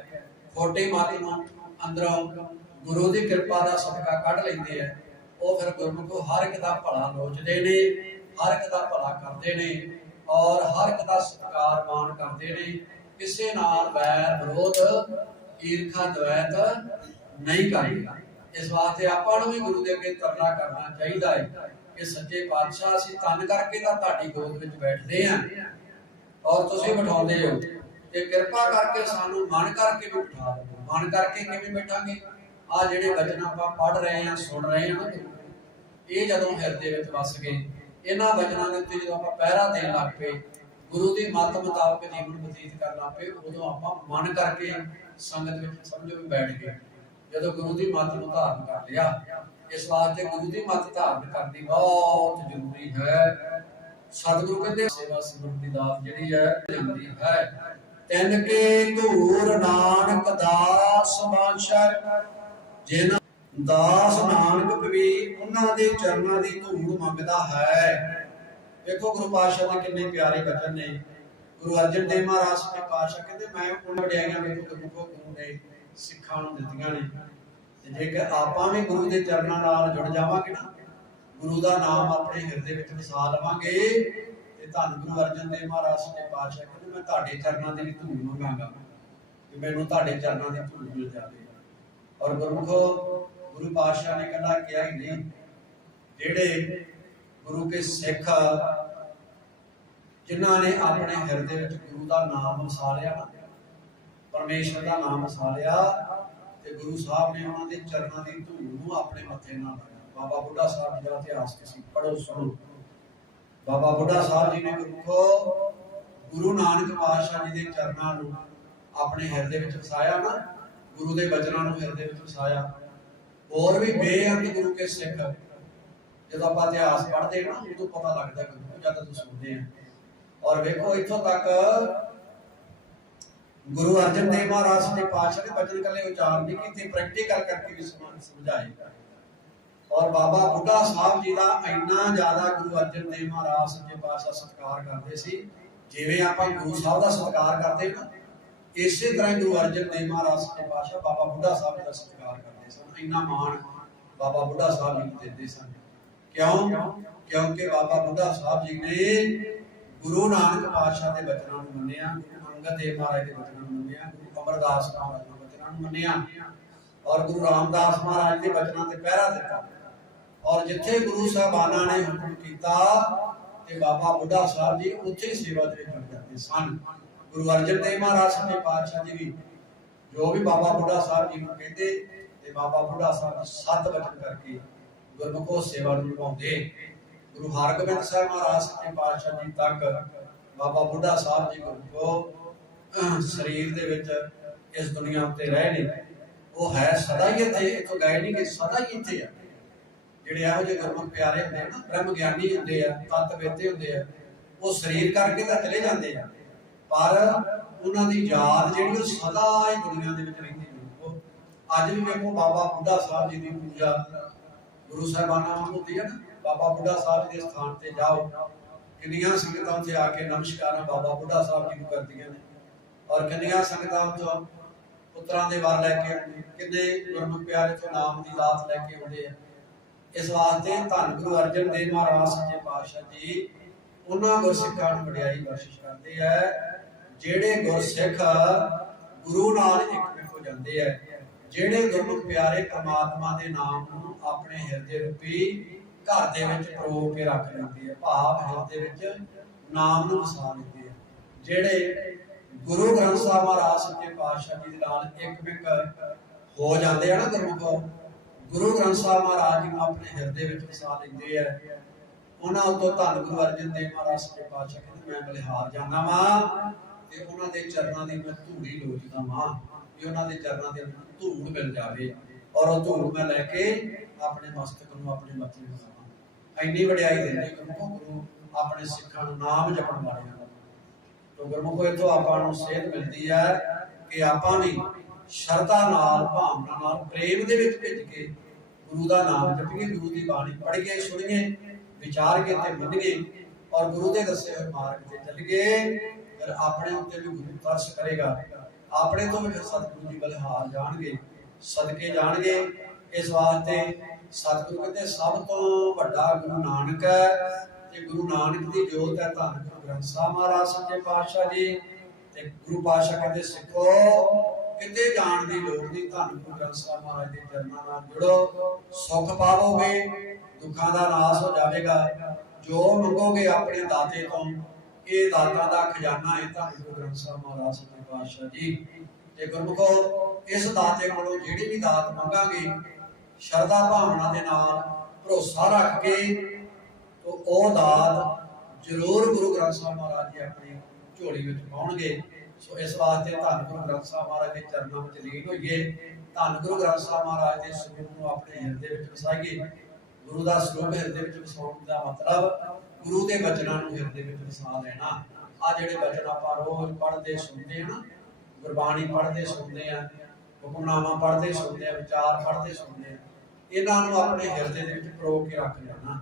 ਖੋਟੇ ਮੱਤ ਨੂੰ ਅੰਦਰੋਂ ਗੁਰੂ ਦੀ ਕਿਰਪਾ ਦਾ ਸਦਕਾ ਕੱਢ ਲੈਂਦੇ ਆ। ਉਹ ਫਿਰ ਗੁਰਮੁਖੋ ਹਰ ਇੱਕ ਦਾ ਭਲਾ ਲੋਚਦੇ ਨੇ, ਹਰ ਇੱਕ ਦਾ ਭਲਾ ਕਰਦੇ ਨੇ। ਔਰ ਹਰ ਇੱਕ ਦਾ ਸਤਿਕਾਰ ਮਾਣ ਕਰਦੇ ਨੇ। ਕਿਸੇ ਨਾਲ ਵੈਰ ਵਿਰੋਧ, ਈਰਖਾ, ਦਵੈਤ ਨਹੀਂ ਕਰੇਗਾ। ਇਸ ਵਾਸਤੇ ਆਪਾਂ ਨੂੰ ਵੀ ਗੁਰੂ ਦੇ ਅੱਗੇ ਤਰਲਾ ਕਰਨਾ ਚਾਹੀਦਾ ਹੈ ਕਿ ਸੱਚੇ ਪਾਤਸ਼ਾਹ ਅਸੀਂ ਤਨ ਕਰਕੇ ਤਾਂ ਤੁਹਾਡੀ ਗੋਦ ਵਿੱਚ ਬੈਠਦੇ ਆਂ ਔਰ ਤੁਸੀਂ ਬਿਠਾਉਂਦੇ ਹੋ ਤੇ ਕਿਰਪਾ ਕਰਕੇ ਸਾਨੂੰ ਮਨ ਕਰਕੇ ਵੀ ਬਿਠਾ ਦਿਓ। ਮਨ ਕਰਕੇ ਕਿਵੇਂ ਬੈਠਾਂਗੇ? ਆ ਜਿਹੜੇ ਵਚਨ ਆਪਾਂ ਪੜ ਰਹੇ ਆਂ ਸੁਣ ਰਹੇ ਆਂ ਇਹ ਜਦੋਂ ਹਿਰਦੇ ਵਿੱਚ ਵਸ ਗਏ ਇਹਨਾਂ ਵਚਨਾਂ ਦੇ ਉੱਤੇ ਜਦੋਂ ਆਪਾਂ ਪਹਿਰਾ ਦੇਣ ਲੱਗ ਪਏ, ਗੁਰੂ ਦੀ ਮੱਤ ਮੁਤਾਬਕ ਜੀਵਨ ਬਤੀਤ ਕਰਨ ਲੱਗ ਪਏ, ਉਦੋਂ ਆਪਾਂ ਮਨ ਕਰਕੇ ਸੰਗਤ ਵਿੱਚ ਸਮਝੋ ਵੀ ਬੈਠ ਗਏ। ਜਦੋਂ ਗੁਰੂ ਦੀ ਮੱਤ ਨੂੰ ਧਾਰਨ ਕਰ ਲਿਆ, ਇਸ ਵਾਸਤੇ ਗੁਰੂ ਦੀ ਮੱਤ ਧਾਰਨ ਕਰਨੀ ਬਹੁਤ ਜ਼ਰੂਰੀ ਹੈ। ਸਤਿਗੁਰੂ ਕਹਿੰਦੇ ਸੇਵਾ ਸਿਮਰਨ ਦੀ ਦਾਤ ਜਿਹੜੀ ਹੈ ਜਾਂਦੀ ਹੈ। ਤਿੰਨ ਕੇ ਧੂਰ ਨਾਨਕ ਦਾਸ ਬਾਸ਼ਰ ਜਿਨ ਦਾਸ ਨਾਨਕ ਪਵੀ ਉਹਨਾਂ ਦੇ ਚਰਨਾਂ ਦੀ ਧੂੜ ਮੰਗਦਾ ਹੈ। ਵੇਖੋ ਗੁਰੂ ਪਾਤਸ਼ਾਹ ਦੇ ਕਿੰਨੇ ਪਿਆਰੇ ਬਚਨ ਨੇ। ਗੁਰੂ ਅਰਜਨ ਦੇਵ ਮਹਾਰਾਜ ਨੇ ਪਾਤਸ਼ਾਹ ਕਹਿੰਦੇ, ਮੈਂ ਉਹਨਾਂ ਵਡਿਆਈਆਂ ਵੇਖੋ ਗੁਰੂ ਗੁਰੂ ਨੇ ਸਿੱਖਾਂ ਨੂੰ ਦਿੱਤੀਆਂ ਨੇ ਤੇ ਜੇਕਰ ਆਪਾਂ ਵੀ ਗੁਰੂ ਦੇ ਚਰਨਾਂ ਨਾਲ ਜੁੜ ਜਾਵਾਂਗੇ ਨਾ, ਗੁਰੂ ਦਾ ਨਾਮ ਆਪਣੇ ਹਿਰਦੇ ਵਿੱਚ ਵਸਾ ਲਵਾਂਗੇ। ਤੇ ਧੰਨ ਗੁਰੂ ਅਰਜਨ ਦੇਵ ਮਹਾਰਾਜ ਨੇ ਪਾਤਸ਼ਾਹ ਕਹਿੰਦੇ, ਮੈਂ ਤੁਹਾਡੇ ਚਰਨਾਂ ਦੀ ਵੀ ਧੂੜ ਮੰਗਾਂਗਾ, ਕਿ ਮੈਨੂੰ ਤੁਹਾਡੇ ਚਰਨਾਂ ਦੀ ਧੂੜ ਮਿਲ ਜਾਵੇ। ਔਰ ਗੁਰਮੁਖੋ ਗੁਰੂ ਪਾਤਸ਼ਾਹ ਨੇ ਕਹਿੰਦਾ ਕਿਹਾ ਹੀ ਨਹੀਂ। ਜਿਹੜੇ ਗੁਰੂ ਕੇ ਸਿੱਖ ਜਿਨ੍ਹਾਂ ਨੇ ਆਪਣੇ ਹਿਰਦੇ ਵਿੱਚ ਗੁਰੂ ਦਾ ਨਾਮ ਵਸਾ ਨਾ ਪਰਮੇਸ਼ਰ ਦਾ ਨਾਮ ਵਸਾ ਤੇ ਗੁਰੂ ਸਾਹਿਬ ਨੇ ਉਹਨਾਂ ਦੇ ਚਰਨਾਂ ਦੀ ਧੂੜ ਨੂੰ ਆਪਣੇ ਮੱਥੇ ਨਾਲ ਲਾਇਆ। ਬਾਬਾ ਬੁੱਢਾ ਸਾਹਿਬ ਜੀ ਦਾ ਇਤਿਹਾਸ ਤੁਸੀਂ ਪੜ੍ਹੋ, ਸੁਣੋ। ਬਾਬਾ ਬੁੱਢਾ ਸਾਹਿਬ ਜੀ ਨੇ ਗੁਰਮੁਖੋ ਗੁਰੂ ਨਾਨਕ ਪਾਤਸ਼ਾਹ ਜੀ ਦੇ ਚਰਨਾਂ ਨੂੰ ਆਪਣੇ ਹਿਰਦੇ ਵਿੱਚ ਵਸਾਇਆ ਨਾ, ਗੁਰੂ ਦੇ ਬਚਨਾਂ ਨੂੰ ਹਿਰਦੇ ਵਿੱਚ ਵਸਾਇਆ। ਹੋਰ ਵੀ ਬੇਅੰਤ ਗੁਰੂ ਕੇ ਸਿੱਖ ਜਦੋਂ ਆਪਾਂ ਇਤਿਹਾਸ ਪੜ੍ਹਦੇ ਨਾ, ਉਦੋਂ ਪਤਾ ਲੱਗਦਾ ਕਿ ਜਦ ਤੁਸੀਂ ਸੁਣਦੇ ਆ ਔਰ ਵੇਖੋ, ਇੱਥੋਂ ਤੱਕ ਗੁਰੂ ਅਰਜਨ ਦੇਵ ਮਹਾਰਾਜ ਨੇ ਪਾਤਸ਼ਾਹ ਦੇ ਬਚਨ ਕੱਲੇ ਉਚਾਰਨ ਨਹੀਂ ਕੀਤੇ ਪ੍ਰੈਕਟੀਕਲ ਕਰਕੇ ਵੀ ਸਮਝਾਏ ਔਰ ਬਾਬਾ ਬੁੱਢਾ ਸਾਹਿਬ ਜੀ ਦਾ ਇੰਨਾ ਜ਼ਿਆਦਾ ਗੁਰੂ ਅਰਜਨ ਦੇਵ ਮਹਾਰਾਜ ਸੱਚੇ ਪਾਤਸ਼ਾਹ ਸਤਿਕਾਰ ਕਰਦੇ ਸੀ, ਜਿਵੇਂ ਆਪਾਂ ਗੁਰੂ ਸਾਹਿਬ ਦਾ ਸਤਿਕਾਰ ਕਰਦੇ ਨਾ ਇਸੇ ਤਰ੍ਹਾਂ ਗੁਰੂ ਅਰਜਨ ਦੇਵ ਮਹਾਰਾਜ ਸੱਚੇ ਪਾਤਸ਼ਾਹ ਬਾਬਾ ਬੁੱਢਾ ਸਾਹਿਬ ਜੀ ਦਾ ਸਤਿਕਾਰ ਕਰਦੇ ਸਨ, ਇੰਨਾ ਮਾਣ ਬਾਬਾ ਬੁੱਢਾ ਸਾਹਿਬ ਜੀ ਨੂੰ ਦਿੰਦੇ ਸਨ। ਕਿਉਂ? ਕਿਉਂਕਿ ਬਾਬਾ ਬੁੱਢਾ ਸਾਹਿਬ ਜੀ ਨੇ ਗੁਰੂ ਨਾਨਕ ਪਾਤਸ਼ਾਹ ਦੇ ਬਚਨਾਂ ਨੂੰ ਮੰਨਿਆ, ਗੁਰੂ ਅੰਗਦ ਦੇਵ ਮਹਾਰਾਜ ਦੇ ਬਚਨਾਂ ਨੂੰ ਮੰਨਿਆ, ਗੁਰੂ ਅਮਰਦਾਸ ਮਹਾਰਾਜ ਦੇ ਬਚਨਾਂ ਨੂੰ ਮੰਨਿਆ ਔਰ ਗੁਰੂ ਰਾਮਦਾਸ ਮਹਾਰਾਜ ਦੇ ਬਚਨਾਂ ਤੇ ਪਹਿਰਾ ਦਿੱਤਾ। ਔਰ ਜਿੱਥੇ ਗੁਰੂ ਸਾਹਿਬਾਨਾਂ ਨੇ ਹੁਕਮ ਕੀਤਾ ਤੇ ਬਾਬਾ ਬੁੱਢਾ ਸਾਹਿਬ ਜੀ ਉੱਥੇ ਸੇਵਾ ਦੇ ਵਿੱਚ ਜੁੜ ਜਾਂਦੇ ਸਨ। ਗੁਰੂ ਅਰਜਨ ਦੇਵ ਮਹਾਰਾਜ ਸੱਚੇ ਪਾਤਸ਼ਾਹ ਜੀ ਵੀ, ਜੋ ਵੀ ਬਾਬਾ ਬੁੱਢਾ ਸਾਹਿਬ ਜੀ ਨੂੰ ਕਹਿੰਦੇ, ਤੇ ਬਾਬਾ ਬੁੱਢਾ ਸਾਹਿਬ ਜੀ ਸੱਤ ਵਚਨ ਕਰਕੇ ਗੁਰਮੁਖੋ ਸੇਵਾ ਨੂੰ ਨਿਭਾਉਂਦੇ। ਗੁਰੂ ਹਰਗੋਬਿੰਦ ਸਾਹਿਬ ਮਹਾਰਾਜ ਸੱਚੇ ਪਾਤਸ਼ਾਹ ਜੀ ਤੱਕ ਬਾਬਾ ਬੁੱਢਾ ਸਾਹਿਬ ਜੀ ਗੁਰਮੁਖੋ ਸਰੀਰ ਦੇ ਵਿੱਚ ਇਸ ਦੁਨੀਆ ਉੱਤੇ ਰਹੇ ਨੇ। ਉਹ ਹੈ ਸਦਾ ਹੀ ਇੱਥੇ, ਇਥੋਂ ਗਏ ਨਹੀਂ ਕਿ ਸਦਾ ਹੀ ਇੱਥੇ ਆ। ਜਿਹੜੇ ਇਹੋ ਜਿਹੇ ਗੁਰਮੁਖ ਪਿਆਰੇ ਹੁੰਦੇ ਨਾ ਬ੍ਰਹਮ ਗਿਆਨੀ ਹੁੰਦੇ ਆ, ਤਤ ਵੇਤੇ ਹੁੰਦੇ ਆ, ਉਹ ਸਰੀਰ ਕਰਕੇ ਤਾਂ ਚਲੇ ਜਾਂਦੇ ਆ। ਪਰ ਉਹਨਾਂ ਦੀ ਯਾਦ ਜਿਹੜੀ ਉਹ ਸਦਾ ਹੀ ਦੁਨੀਆ ਦੇ ਵਿੱਚ ਰਹਿੰਦੀ ਹੈ। ਅੱਜ ਵੀ ਵੇਖੋ ਬਾਬਾ ਬੁੱਢਾ ਸਾਹਿਬ ਜੀ ਦੀ ਪੂਜਾ ਗੁਰੂ ਸਾਹਿਬਾਨਾਂ ਵਾਂਗ ਹੁੰਦੀ ਹੈ ਨਾ। ਬਾਬਾ ਬੁੱਢਾ ਸਾਹਿਬ ਦੇ ਸਥਾਨ ਤੇ ਜਾਓ। ਕਿੰਨੀਆਂ ਸੰਗਤਾਂ ਉੱਥੇ ਆ ਕੇ ਨਮਸਕਾਰਾਂ ਬਾਬਾ ਬੁੱਢਾ ਸਾਹਿਬ ਜੀ ਨੂੰ ਕਰਦੀਆਂ ਨੇ। ਔਰ ਕਿੰਨੀਆਂ ਸੰਗਤਾਂ ਤੋਂ ਪੁੱਤਰਾਂ ਦੇ ਵਾਰ ਲੈ ਕੇ ਆਉਂਦੇ ਕਿੰਨੇ ਗੁਰਮੁਖ ਪਿਆਰੇ ਤੋਂ ਨਾਮ ਦੀ ਦਾਤ ਲੈ ਕੇ ਆਉਂਦੇ ਆ। ਇਸ ਵਾਸਤੇ ਧੰਨ ਗੁਰੂ ਅਰਜਨ ਦੇਵ ਮਹਾਰਾਜ ਸੱਚੇ ਪਾਤਸ਼ਾਹ ਜੀ, ਉਹਨਾਂ ਗੁਰਸਿੱਖਾਂ ਨੂੰ ਵਡਿਆਈ ਬਖਸ਼ਿਸ਼ ਕਰਦੇ ਆ। ਜਿਹੜੇ ਗੁਰਸਿੱਖ ਗੁਰੂ ਨਾਲ ਇੱਕ ਹੋ ਜਾਂਦੇ ਆ, ਜਿਹੜੇ ਗੁਰਮੁਖ ਪਿਆਰੇ ਪ੍ਰਮਾਤਮਾ ਦੇ ਨਾਮ ਨੂੰ ਆਪਣੇ ਹਿਰਦੇ ਰੂਪੀ ਘਰ ਦੇ ਵਿੱਚ ਪਰੋ ਕੇ ਰੱਖ ਲੈਂਦੇ ਆ, ਭਾਵ ਹਿਰਦੇ ਵਿੱਚ ਨਾਮ ਨੂੰ ਵਸਾ ਲੈਂਦੇ ਆ। ਜਿਹੜੇ ਗੁਰੂ ਗ੍ਰੰਥ ਸਾਹਿਬ ਮਹਾਰਾਜ ਸੱਚੇ ਪਾਤਸ਼ਾਹ ਜੀ ਦੇ ਨਾਲ ਇੱਕ ਹੋ ਜਾਂਦੇ ਆ ਨਾ ਗੁਰਮੁਖ, ਗੁਰੂ ਗ੍ਰੰਥ ਸਾਹਿਬ ਮਹਾਰਾਜ ਜੀ ਨੂੰ ਆਪਣੇ ਹਿਰਦੇ ਵਿੱਚ ਵਸਾ ਲੈਂਦੇ ਆ। ਉਹਨਾਂ ਉਤੋਂ ਧੰਨ ਗੁਰੂ ਅਰਜਨ ਦੇਵ ਮਹਾਰਾਜ ਸੱਚੇ ਪਾਤਸ਼ਾਹ ਕਹਿੰਦੇ, ਮੈਂ ਬਲਿਹਾਰ ਜਾਣਾ ਵਾਂ ਤੇ ਉਹਨਾਂ ਦੇ ਚਰਨਾਂ ਦੀ ਮੈਂ ਧੂੜੀ ਲੋਚਦਾ ਵਾਂ ਕਿ ਉਹਨਾਂ ਦੇ ਚਰਨਾਂ ਦੇ ਮੈਨੂੰ ਧੂੜ ਮਿਲ ਜਾਵੇ। ਔਰ ਉਹ ਧੂੜ ਮੈਂ ਲੈ ਕੇ ਆਪਣੇ ਮਸਤਕ ਨੂੰ ਆਪਣੇ ਮੱਥੇ ਨੂੰ ਲਾਵਾਂ। ਇੰਨੀ ਵਡਿਆਈ ਦਿੰਦੇ ਗੁਰੂ ਗੁਰੂ ਆਪਣੇ ਸਿੱਖਾਂ ਨੂੰ ਨਾਮ ਜਪਣ ਵਾਲਿਆਂ ਨੂੰ। ਤੋ ਗੁਰਮੁਖੋ, ਇਥੋਂ ਆਪਾਂ ਨੂੰ ਸੇਧ ਮਿਲਦੀ ਹੈ ਕਿ ਆਪਾਂ ਵੀ ਸ਼ਰਧਾ ਨਾਲ, ਭਾਵਨਾ ਨਾਲ, ਪ੍ਰੇਮ ਦੇ ਵਿੱਚ ਭਿੱਜ ਕੇ ਗੁਰੂ ਦਾ ਨਾਮ ਜਪੀਏ, ਗੁਰੂ ਦੀ ਬਾਣੀ ਪੜ੍ਹੀਏ, ਸੁਣੀਏ, ਵਿਚਾਰ ਕੇ ਤੇ ਮੰਨੀਏ। ਔਰ ਗੁਰੂ ਦੇ ਦੱਸੇ ਹੋਏ ਮਾਰਗ ਤੇ ਚੱਲੀਏ। ਫਿਰ ਆਪਣੇ ਉੱਤੇ ਵੀ ਗੁਰੂ ਤਰਸ ਕਰੇਗਾ, ਆਪਣੇ ਤੋਂ ਵੀ ਸਤਿਗੁਰੂ ਜੀ ਬਲਿਹਾਰ ਜਾਣਗੇ। ਸਦਕੇ ਜਾਣਗੇ। ਇਸ ਵਾਸਤੇ ਸਤਿਗੁਰੂ ਕਹਿੰਦੇ, ਸਭ ਤੋਂ ਵੱਡਾ ਗੁਰੂ ਨਾਨਕ ਹੈ। ਤੇ ਗੁਰੂ ਨਾਨਕ ਦੀ ਜੋਤ ਹੈ ਧੰਨ ਗੁਰੂ ਗ੍ਰੰਥ ਸਾਹਿਬ ਮਹਾਰਾਜ, ਸੱਚੇ ਪਾਤਸ਼ਾਹ ਜੀ। ਤੇ ਗੁਰੂ ਪਾਤਸ਼ਾਹ ਕਹਿੰਦੇ, ਸਿੱਖੋ, ਕਿਤੇ ਜਾਣ ਦੀ ਲੋੜ ਨਹੀਂ, ਧੰਨ ਗੁਰੂ ਗ੍ਰੰਥ ਸਾਹਿਬ ਮਹਾਰਾਜ ਦੇ ਚਰਨਾਂ ਨਾਲ ਜੁੜੋ। ਸੁਖ ਪਾਵੋਗੇ, ਦੁੱਖਾਂ ਦਾ ਨਾਸ ਹੋ ਜਾਵੇਗਾ। ਜੋ ਮੰਗੋਗੇ ਆਪਣੇ ਦਾਤੇ ਤੋਂ ਇਹ ਦਾਤਾ ਦਾ ਖਜ਼ਾਨਾ ਹੈ ਧੰਨ ਗੁਰੂ ਗ੍ਰੰਥ ਸਾਹਿਬ ਮਹਾਰਾਜ ਸੱਚੇ ਪਾਤਸ਼ਾਹ ਜੀ। ਤੇ ਗੁਰਮੁਖੋ, ਇਸ ਦਾਤੇ ਕੋਲੋਂ ਜਿਹੜੀ ਵੀ ਦਾਤ ਮੰਗਾਂਗੇ, ਸ਼ਰਧਾ ਭਾਵਨਾ ਦੇ ਨਾਲ ਭਰੋਸਾ ਰੱਖ ਕੇ ਤੋ ਉਹ ਦਾਤ ਜ਼ਰੂਰ ਗੁਰੂ ਗ੍ਰੰਥ ਸਾਹਿਬ ਮਹਾਰਾਜ ਜੀ ਆਪਣੀ ਝੋਲੀ ਵਿੱਚ ਪਾਉਣਗੇ। ਸੋ ਇਸ ਵਾਸਤੇ ਧੰਨ ਗੁਰੂ ਗ੍ਰੰਥ ਸਾਹਿਬ ਮਹਾਰਾਜ ਦੇ ਚਰਨਾਂ ਵਿੱਚ ਲੀਨ ਹੋਈਏ। ਧੰਨ ਗੁਰੂ ਗ੍ਰੰਥ ਸਾਹਿਬ ਮਹਾਰਾਜ ਦੇ ਸਰੂਪ ਨੂੰ ਆਪਣੇ ਹਿਰਦੇ ਵਿੱਚ ਵਸਾਈਏ। ਗੁਰੂ ਦਾ ਸਰੂਪ ਹਿਰਦੇ ਵਿੱਚ ਵਸਾਉਣ ਦਾ ਮਤਲਬ ਗੁਰੂ ਦੇ ਬਚਨਾਂ ਨੂੰ ਹਿਰਦੇ ਵਿੱਚ ਵਸਾ ਲੈਣਾ ਆ ਜਿਹੜੇ ਬਚਨ ਆਪਾਂ ਰੋਜ਼ ਪੜ੍ਹਦੇ ਸੁਣਦੇ ਹਾਂ ਨਾ, ਗੁਰਬਾਣੀ ਪੜ੍ਹਦੇ ਸੁਣਦੇ ਆ ਹੁਕਮਨਾਮਾ ਪੜ੍ਹਦੇ ਸੁਣਦੇ ਆ ਵਿਚਾਰ ਪੜ੍ਹਦੇ ਸੁਣਦੇ ਆ ਇਹਨਾਂ ਨੂੰ ਆਪਣੇ ਹਿਰਦੇ ਦੇ ਵਿੱਚ ਪਰੋ ਕੇ ਰੱਖ ਲੈਣਾ,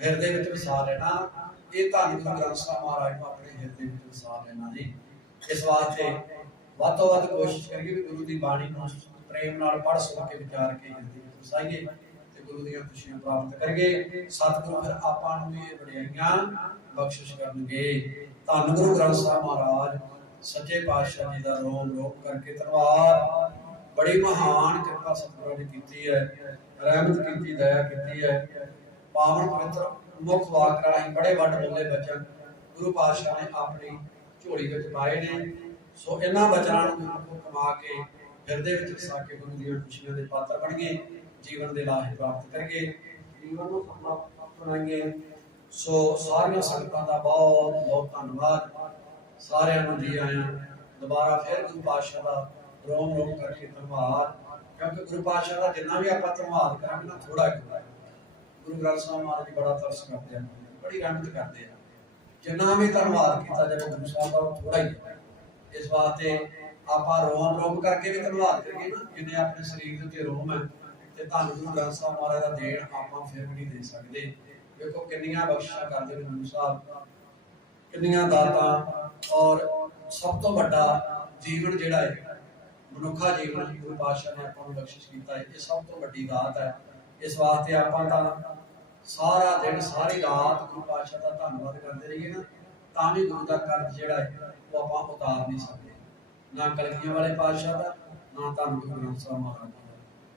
ਹਿਰਦੇ ਵਿੱਚ ਵਸਾ ਲੈਣਾ। ਇਹ ਧੰਨ ਗ੍ਰੰਥ ਸਾਹਿਬ ਮਹਾਰਾਜ ਨੂੰ ਆਪਣੇ ਹਿਰਦੇ ਵਿੱਚ ਵਸਾ ਲੈਣਾ ਜੀ। ਇਸ ਵਾਸਤੇ ਵੱਧ ਤੋਂ ਵੱਧ ਕੋਸ਼ਿਸ਼ ਕਰੀਏ ਵੀ ਗੁਰੂ ਦੀ ਬਾਣੀ ਨੂੰ ਪ੍ਰੇਮ ਨਾਲ ਪੜ੍ਹ ਸੁਣ ਕੇ ਵਿਚਾਰ ਕੇ ਹਿਰਦੇ ਵਿੱਚ ਵਸਾਈਏ। ਗੁਰੂ ਦੀਆਂ ਖੁਸ਼ੀਆਂ ਪ੍ਰਾਪਤ ਕਰੀਏ। ਸਤਿਗੁਰੂ ਫਿਰ ਆਪਾਂ ਨੂੰ ਇਹ ਵਡਿਆਈਆਂ ਬਖਸ਼ਿਸ਼ ਕਰਨਗੇ। ਧੰਨ ਗੁਰੂ ਗ੍ਰੰਥ ਸਾਹਿਬ ਮਹਾਰਾਜ, ਸੱਚੇ ਪਾਤਸ਼ਾਹ ਜੀ ਦਾ ਰੋਮ ਰੋਪ ਕਰਕੇ ਧੰਨਵਾਦ। ਬੜੀ ਮਹਾਨ ਕਿਰਪਾ ਸਤਿਗੁਰਾਂ ਨੇ ਕੀਤੀ ਹੈ, ਰਹਿਮਤ ਕੀਤੀ, ਦਇਆ ਕੀਤੀ ਹੈ। ਪਾਵਨ ਪਵਿੱਤਰ ਮੁਖ ਵਾਕ ਰਾਹੀਂ ਬੜੇ ਵੱਡ ਬੋਲੇ ਬਚਨ ਗੁਰੂ ਪਾਤਸ਼ਾਹ ਨੇ ਆਪਣੀ ਝੋਲੀ ਵਿੱਚ ਪਾਏ ਨੇ। ਸੋ ਇਹਨਾਂ ਬਚਨਾਂ ਨੂੰ ਕਮਾ ਕੇ ਹਿਰਦੇ ਵਿੱਚ ਵਸਾ ਕੇ ਗੁਰੂ ਦੀਆਂ ਖੁਸ਼ੀਆਂ ਦੇ ਪਾਤਰ ਬਣੀਏ। ਜੀਵਨ ਦੇ ਲਾਭ ਪ੍ਰਾਪਤ ਕਰੀਏ। ਜੀਵਨ ਨੂੰ ਸਫਲਾ ਸੋ ਸਾਰੀਆਂ ਸੰਗਤਾਂ ਦਾ ਬਹੁਤ ਬਹੁਤ ਧੰਨਵਾਦ। ਸਾਰਿਆਂ ਨੂੰ ਜੀ ਆਇਆਂ। ਦੁਬਾਰਾ ਫਿਰ ਗੁਰੂ ਪਾਤਸ਼ਾਹ ਦਾ ਰੋਮ ਰੋਮ ਕਰਕੇ ਧੰਨਵਾਦ। ਕਿਉਂਕਿ ਗੁਰੂ ਪਾਤਸ਼ਾਹ ਦਾ ਜਿੰਨਾ ਵੀ ਆਪਾਂ ਧੰਨਵਾਦ ਕਰਾਂਗੇ ਨਾ ਥੋੜਾ ਹੈ ਗੁਰੂ ਗ੍ਰੰਥ ਸਾਹਿਬ ਮਹਾਰਾਜ ਜੀ ਬੜਾ ਤਰਸ ਕਰਦੇ ਆ। ਬੜੀ ਰਹਿਮਤ ਕਰਦੇ ਆ। ਜਿੰਨਾ ਵੀ ਧੰਨਵਾਦ ਕੀਤਾ ਜਾਵੇ ਗੁਰੂ ਸਾਹਿਬ ਦਾ ਥੋੜਾ ਹੀ ਇਸ ਵਾਸਤੇ ਆਪਾਂ ਰੋਮ ਰੋਮ ਕਰਕੇ ਵੀ ਧੰਨਵਾਦ ਕਰੀਏ ਨਾ, ਜਿੰਨੇ ਆਪਣੇ ਸਰੀਰ ਦੇ ਉੱਤੇ ਰੋਮ ਹੈ। ਤੇ ਧੰਨ ਗੁਰੂ ਗ੍ਰੰਥ ਸਾਹਿਬ ਮਹਾਰਾਜ ਦਾ ਦੇਣ ਆਪਾਂ ਫਿਰ ਵੀ ਨਹੀਂ ਦੇ ਸਕਦੇ। ਵੇਖੋ ਕਿੰਨੀਆਂ ਬਖਸ਼ਿਸ਼ਾਂ ਕਰਦੇ ਨੇ ਗੁਰੂ ਸਾਹਿਬ। ਕਿੰਨੀਆਂ ਦਾਤਾਂ ਔਰ ਸਭ ਤੋਂ ਵੱਡਾ ਜੀਵਨ ਜਿਹੜਾ ਹੈ, ਮਨੁੱਖਾ ਜੀਵਨ ਗੁਰੂ ਪਾਤਸ਼ਾਹ ਨੇ ਆਪਾਂ ਨੂੰ ਬਖਸ਼ਿਸ਼ ਕੀਤਾ ਹੈ। ਇਹ ਸਭ ਤੋਂ ਵੱਡੀ ਦਾਤ ਹੈ। ਇਸ ਵਾਸਤੇ ਆਪਾਂ ਤਾਂ ਸਾਰਾ ਦਿਨ, ਸਾਰੀ ਰਾਤ ਗੁਰੂ ਪਾਤਸ਼ਾਹ ਦਾ ਧੰਨਵਾਦ ਕਰਦੇ ਰਹੀਏ ਨਾ, ਤਾਂ ਵੀ ਗੁਰੂ ਦਾ ਕਰਜ਼ ਜਿਹੜਾ ਹੈ, ਉਹ ਆਪਾਂ ਉਤਾਰ ਨਹੀਂ ਸਕਦੇ। ਨਾ ਕਲਗੀਆਂ ਵਾਲੇ ਪਾਤਸ਼ਾਹ ਦਾ, ਨਾ ਧੰਨ ਗੁਰੂ ਗ੍ਰੰਥ ਸਾਹਿਬ ਮਹਾਰਾਜ ਦਾ।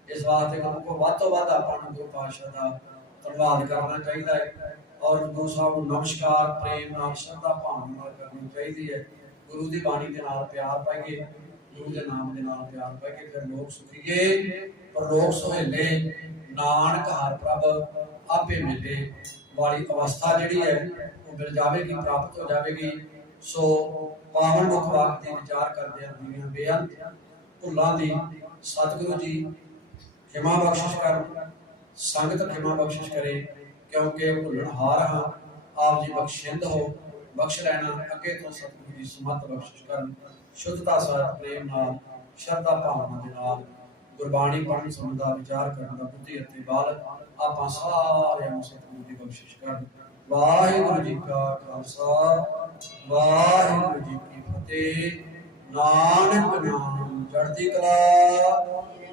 ਇਸ ਵਾਸਤੇ ਕੋ ਵੱਧ ਤੋਂ ਵੱਧ ਆਪਾਂ ਨੂੰ ਗੁਰੂ ਪਾਤਸ਼ਾਹ ਦਾ ਧੰਨਵਾਦ ਕਰਨਾ ਚਾਹੀਦਾ ਹੈ। ਔਰ ਗੁਰੂ ਸਾਹਿਬ ਨੂੰ ਨਮਸਕਾਰ, ਪ੍ਰੇਮ ਨਾਲ, ਸ਼ਰਧਾ ਭਾਵਨਾ ਨਾਲ ਕਰਨੀ ਚਾਹੀਦੀ ਹੈ। ਗੁਰੂ ਦੀ ਬਾਣੀ ਦੇ ਨਾਲ ਪਿਆਰ ਪਾਈਏ ਗੁਰੂ ਦੇ ਨਾਮ ਦੇ ਨਾਲ ਪਿਆਰ ਪਾਈਏ ਫਿਰ ਲੋਕ ਸੁਖੀਏ। ਪਰ ਲੋਕ ਸੁਹੇਲੇ, ਨਾਨਕ ਹਰ ਪ੍ਰਭ, ਆਪੇ ਮਿਲੇ। ਵਾਲੀ ਅਵਸਥਾ ਜਿਹੜੀ ਹੈ, ਉਹ ਮਿਲ ਜਾਵੇਗੀ, ਪ੍ਰਾਪਤ ਹੋ ਜਾਵੇਗੀ। ਸੋ ਪਾਵਨ ਮੁਖ ਵਾਕ ਦੀ ਵਿਚਾਰ ਕਰਦੇ ਹਾਂ ਦੁਨੀਆਂ ਬੇਅੰਤ। ਭੁੱਲਾਂ ਦੀ, ਸਤਿਗੁਰੂ ਜੀ ਖਿਮਾ ਬਖਸ਼ਿਸ਼ ਕਰ। ਸੰਗਤ ਖਿਮਾ ਬਖਸ਼ਿਸ਼ ਕਰੇ, ਕਿਉਂਕਿ ਭੁੱਲਣ ਹਾਂ। ਆਪ ਜੀ ਬਖਸ਼ਿੰਦ ਹੋ, ਬਖਸ਼ ਲੈਣਾ ਅੱਗੇ ਤੋਂ ਸਤਿਗੁਰੂ ਜੀ ਸਮਤ ਬਖਸ਼ਿਸ਼ ਕਰਨ। ਸ਼ੁੱਧਤਾ ਸਾਹਿਬ ਪ੍ਰੇਮ ਨਾਲ, ਸ਼ਰਧਾ ਭਾਵਨਾ ਦੇ ਨਾਲ। ਗੁਰਬਾਣੀ ਪੜ੍ਹਨ ਸੁਣਨ ਦਾ, ਵਿਚਾਰ ਕਰਨ ਦਾ ਬੁੱਧੀ ਅਤੇ ਬਾਲ ਆਪਾਂ ਸਾਰਿਆਂ ਨੂੰ ਸਤਿਗੁਰੂ ਦੀ ਬਖਸ਼ਿਸ਼ ਕਰਨ। ਵਾਹਿਗੁਰੂ ਜੀ ਕਾ ਖਾਲਸਾ, ਵਾਹਿਗੁਰੂ ਜੀ ਕੀ ਫਤਿਹ। ਨਾਨਕ ਨਾਮ ਚੜ੍ਹਦੀ ਕਲਾ।